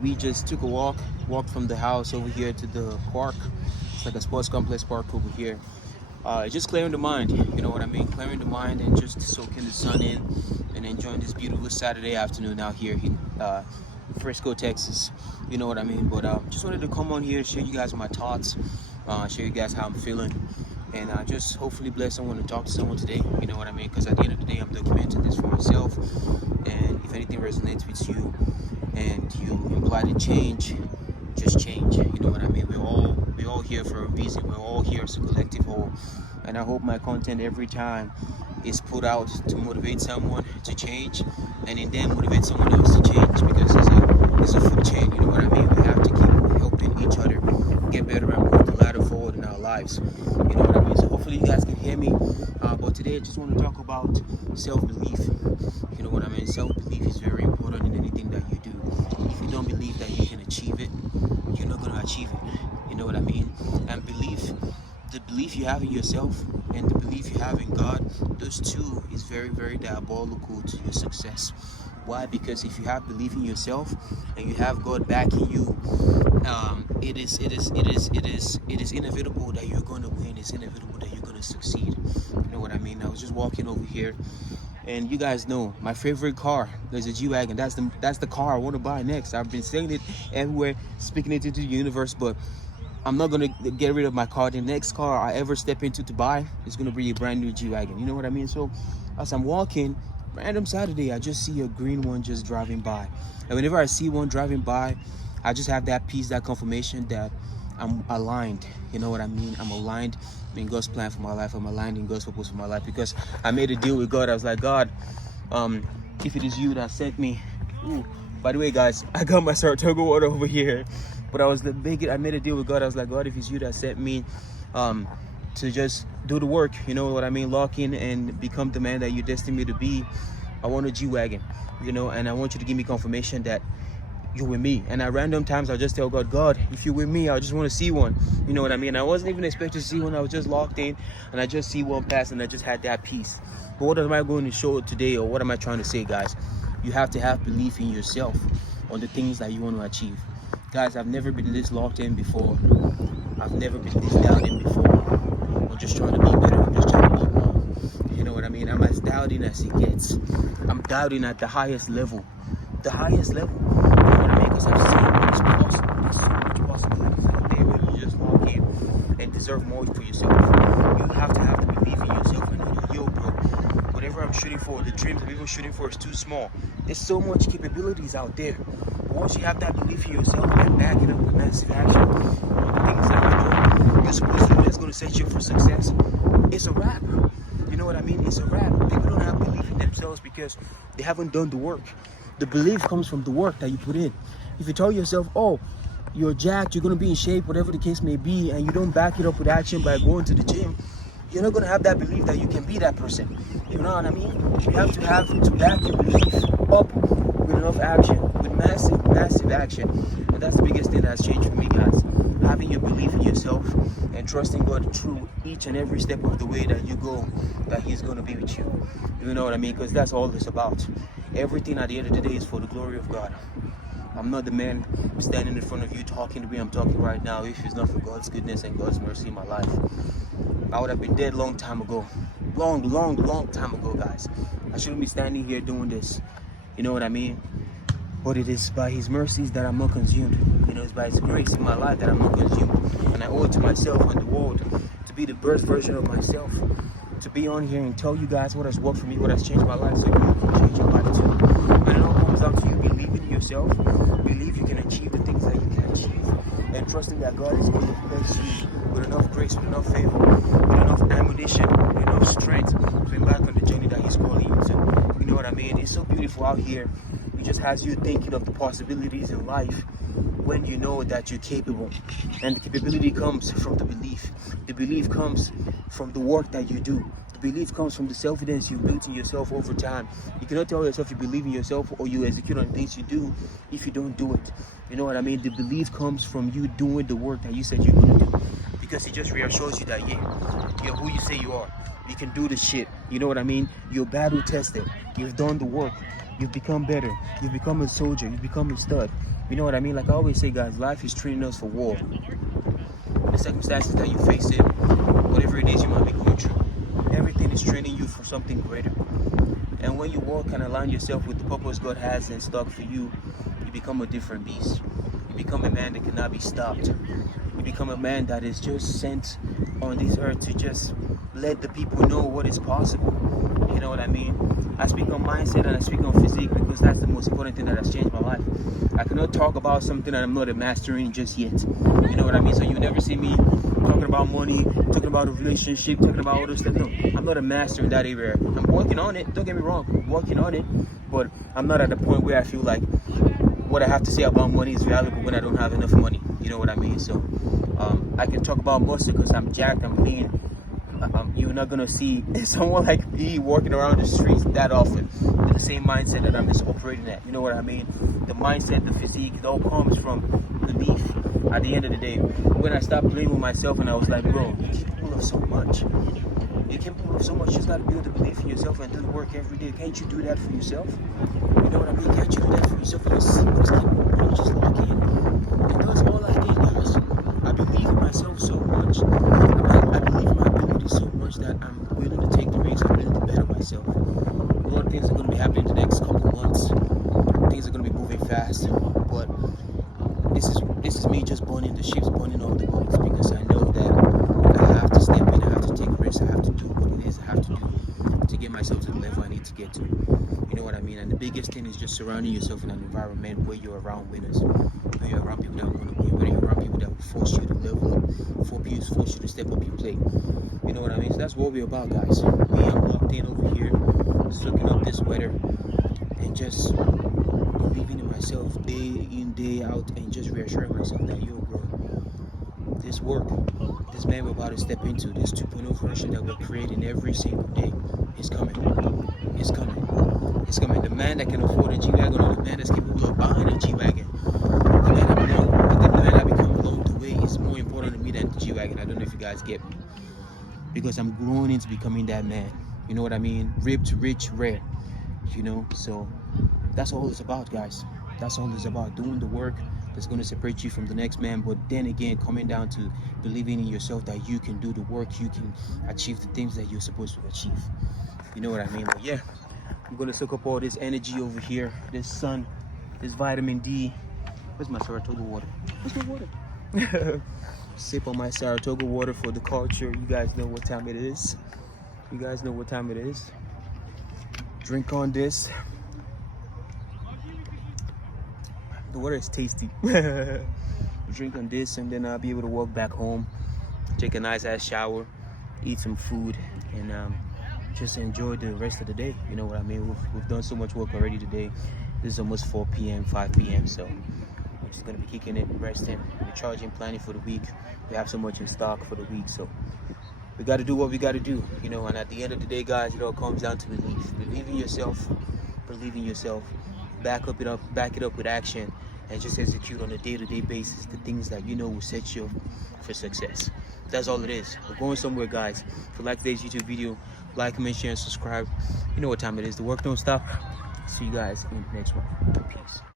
We just took a walked from the house over here to the park. It's like a sports complex park over here. Just clearing the mind, you know what I mean? Clearing the mind and just soaking the sun in and enjoying this beautiful Saturday afternoon out here in Frisco, Texas. You know what I mean? But just wanted to come on here, share you guys my thoughts, share you guys how I'm feeling, and just hopefully bless someone and talk to someone today. You know what I mean? Because at the end of the day, I'm documenting this for myself, and if anything resonates with you and you imply to change, just change. You know what I mean? We're all here for a reason. We're all here as a collective whole, and I hope my content every time is put out to motivate someone to change, and in then motivate someone else to change, because it's a food chain. You know what I mean? We have to keep helping each other get better and move the ladder forward in our lives. You know what I mean? So hopefully you guys can hear me. But today I just want to talk about self-belief. You know what I mean? Self-belief is very important in anything that you do. If you don't believe that you can achieve it, you're not going to achieve it. You know what I mean? And the belief you have in yourself and the belief you have in God, those two is very, very diabolical to your success. Why? Because if you have belief in yourself and you have God backing you, it is inevitable that you're going to win. It's inevitable that you're going to succeed. You know what I mean? I was just walking over here, and you guys know my favorite car is a G-Wagon. That's the car I want to buy next. I've been saying it everywhere, speaking it into the universe, but I'm not gonna get rid of my car. The next car I ever step into to buy is gonna be a brand new G-Wagon. You know what I mean? So as I'm walking, random Saturday, I just see a green one just driving by. And whenever I see one driving by, I just have that peace, that confirmation that I'm aligned. You know what I mean? I'm aligned in God's plan for my life. I'm aligned in God's purpose for my life, because I made a deal with God. I was like, God, if it is you that sent me. Ooh, by the way, guys, I got my Saratoga water over here. But I made a deal with God. I was like, God, if it's you that sent me to just do the work, you know what I mean, lock in and become the man that you destined me to be, I want a G-Wagon, you know, and I want you to give me confirmation that you're with me. And at random times, I just tell God, God, if you're with me, I just want to see one. You know what I mean? I wasn't even expecting to see one. I was just locked in, and I just see one pass, and I just had that peace. But what am I going to show today, or what am I trying to say, guys? You have to have belief in yourself on the things that you want to achieve. Guys, I've never been this locked in before. I've never been this dialed in before. I'm just trying to be better. I'm just trying to be more. You know what I mean? I'm as dialed in as it gets. I'm dialed in at the highest level. The highest level. You know what I mean? Because I've seen what's possible. There's so much possibilities out there where you just walk in and deserve more for yourself. You have to have the belief in yourself and know, yo, bro, whatever I'm shooting for, the dreams I'm even shooting for is too small. There's so much capabilities out there. Once you have that belief in yourself and back it up with massive action, the things that you know you're supposed to do that's going to set you up for success, it's a wrap. You know what I mean? It's a wrap. People don't have belief in themselves because they haven't done the work. The belief comes from the work that you put in. If you tell yourself, oh, you're jacked, you're going to be in shape, whatever the case may be, and you don't back it up with action by going to the gym, you're not going to have that belief that you can be that person. You know what I mean? You have to back your belief up with enough action, with massive action. And that's the biggest thing that's changed for me, guys. Having your belief in yourself and trusting God through each and every step of the way that you go, that He's going to be with you. You know what I mean? Because that's all it's about. Everything at the end of the day is for the glory of God. I'm not the man standing in front of you talking the way I'm talking right now if it's not for God's goodness and God's mercy in my life. I would have been dead long time ago. Long time ago, guys. I shouldn't be standing here doing this. You know what I mean? But it is by His mercies that I'm not consumed. You know, it's by His grace in my life that I'm not consumed. And I owe it to myself and the world to be the best version of myself. To be on here and tell you guys what has worked for me, what has changed my life, so you can change your life too. And it all comes down to you believing in yourself, believe you can achieve the things that you can achieve, and trusting that God is going to bless you with enough grace, with enough favor, with enough ammunition, with enough strength to embark on the journey that He's calling you to. You know what I mean? It's so beautiful out here. It just has you thinking of the possibilities in life when you know that you're capable. And the capability comes from the belief. The belief comes from the work that you do. The belief comes from the self-evidence you've built in yourself over time. You cannot tell yourself you believe in yourself or you execute on things you do if you don't do it. You know what I mean? The belief comes from you doing the work that you said you're going to do. The because it just reassures you that, yeah, you're who you say you are. You can do the shit. You know what I mean? You're battle tested. You've done the work. You've become better. You've become a soldier. You've become a stud. You know what I mean? Like I always say, guys, life is training us for war. The circumstances that you face it, whatever it is you might be going through, everything is training you for something greater. And when you walk and align yourself with the purpose God has in stock for you, you become a different beast. You become a man that cannot be stopped. You become a man that is just sent on this earth to just let the people know what is possible. You know what I mean? I speak on mindset and I speak on physique because that's the most important thing that has changed my life. I cannot talk about something that I'm not a master in just yet. You know what I mean? So you never see me talking about money, talking about a relationship, talking about all this stuff. No, I'm not a master in that area. I'm working on it. Don't get me wrong, I'm working on it. But I'm not at the point where I feel like what I have to say about money is valuable when I don't have enough money. You know what I mean? So I can talk about muscle because I'm jacked, I'm lean. You're not gonna see someone like me walking around the streets that often. The same mindset that I'm just operating at. You know what I mean? The mindset, the physique, it all comes from belief. At the end of the day, when I stopped playing with myself and I was like, bro, you're capable of so much. You're capable of so much. You just gotta build the belief in yourself and do the work every day. Can't you do that for yourself? You know what I mean? Can't you do that for yourself? And just see what's capable of. Just lock in. And that's all I did, guys. I believe in myself so much. I believe in my ability so much that I'm willing to take the risk. I'm willing to better myself. A lot of things are going to be happening in the next couple of months. Things are going to be moving fast. But this is me just burning the ships, burning all the boats, because I know that I have to step in. I have to take risks. I have to do what it is I have to do to get myself to the level I need to get to. You know what I mean? And the biggest thing is just surrounding yourself in an environment where you're around winners, where you're around people that want to win, where you're around people that will force you to level up, force you to step up your play. You know what I mean? So that's what we're about, guys. Me, I'm locked in over here, soaking up this weather, and just believing in myself day in, day out, and just reassuring myself that, yo, bro, this work, this man we're about to step into, this 2.0 version that we're creating every single day, is coming. It's coming. It's coming. The man that can afford a G-Wagon, or the man that's capable of buying a G-Wagon, the man I become along the way is more important to me than the G-Wagon. I don't know if you guys get me. Because I'm growing into becoming that man. You know what I mean? Ripped, rich, rare. You know? So that's all it's about, guys. That's all it's about. Doing the work that's going to separate you from the next man. But then again, coming down to believing in yourself that you can do the work. You can achieve the things that you're supposed to achieve. You know what I mean? But yeah, I'm going to soak up all this energy over here. This sun, this vitamin D. Where's my Saratoga water? Where's my water? Sip on my Saratoga water for the culture. You guys know what time it is. You guys know what time it is. Drink on this. The water is tasty. Drink on this, and then I'll be able to walk back home, take a nice ass shower, eat some food, and just enjoy the rest of the day. You know what I mean? We've done so much work already today. This is almost 4 p.m., 5 p.m. So we're just gonna be kicking it, resting, recharging, planning for the week. We have so much in stock for the week, so we got to do what we got to do, you know. And at the end of the day, guys, it all comes down to belief. Believe in yourself. Believe in yourself. Back it up with action, and just execute on a day-to-day basis the things that you know will set you up for success. That's all it is. We're going somewhere, guys. If you like today's YouTube video, like, comment, share, and subscribe. You know what time it is. The work don't stop. See you guys in the next one. Peace.